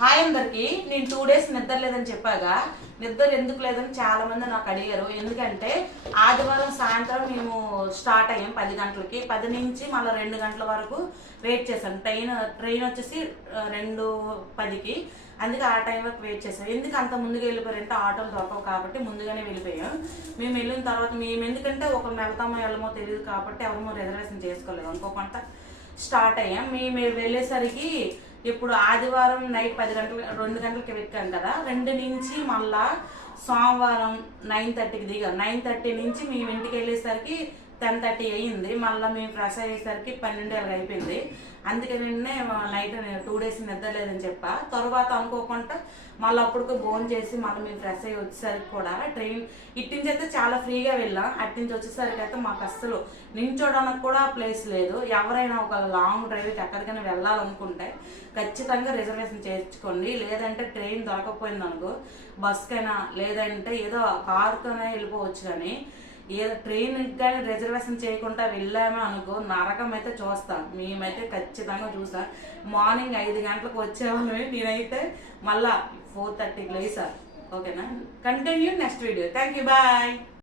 Hi అందరికి. నేను 2 days నిద్ర లేదని చెప్పాగా, నిద్ర ఎందుకు లేదని చాలా మంది నాకు అడిగారు. ఎందుకంటే ఆదివారం సాయంత్రం మేము స్టార్ట్ అయ్యాం 10 గంటలకి. 10 నుంచి మళ్ళీ 2 గంటల వరకు వెయిట్ చేశాను. ట్రైన్ వచ్చేసి 2:10కి. అందుకే ఆ టైం వరకు వెయిట్ చేసాం. ఎందుకు అంత ముందుగా వెళ్ళిపోయారంటే ఆటోలు దొరకవు కాబట్టి ముందుగానే వెళ్ళిపోయాం. మేము వెళ్ళిన తర్వాత మేము ఎందుకంటే ఒకరు వెళ్తామో వెళ్ళమో తెలియదు కాబట్టి ఎవరమో రిజర్వేషన్ చేసుకోలేదు. అనుకోకుండా స్టార్ట్ అయ్యాం. మేము వెళ్ళేసరికి ఇప్పుడు ఆదివారం నైట్ 2 గంటలకి ఎక్కాం కదా. 2 నుంచి మళ్ళా సోమవారం 9:30కి దిగాం. 9:30 నుంచి మేము ఇంటికి వెళ్ళేసరికి 10:30 అయ్యింది. మళ్ళీ మేము ఫ్రెష్ అయ్యేసరికి 12 అయిపోయింది. అందుకని నైట్ 2 డేస్ నిద్రలేదని చెప్పా. తర్వాత అనుకోకుండా మళ్ళీ అప్పటికి భోజనం చేసి మళ్ళీ మేము ఫ్రెష్ అయ్యి వచ్చేసరికి కూడా ట్రైన్ ఇట్టించి అయితే చాలా ఫ్రీగా వెళ్ళాం. అట్టించి వచ్చేసరికి అయితే మాకు అస్సలు నించోడానికి కూడా ప్లేస్ లేదు. ఎవరైనా ఒక లాంగ్ డ్రైవ్కి ఎక్కడికైనా వెళ్ళాలనుకుంటే ఖచ్చితంగా రిజర్వేషన్ చేయించుకోండి. లేదంటే ట్రైన్ దొరకకపోయింది అనుకో బస్కైనా లేదంటే ఏదో కారుకైనా వెళ్ళిపోవచ్చు. కానీ ఏదో ట్రైన్కి కానీ రిజర్వేషన్ చేయకుండా వెళ్ళామే అనుకో నరకం అయితే చూస్తాం. మేమైతే ఖచ్చితంగా చూసాం. మార్నింగ్ 5 గంటలకు వచ్చేవాళ్ళమే. నేనైతే మళ్ళా 4:30కి లేసా. ఓకేనా, continue next video. Thank you, bye.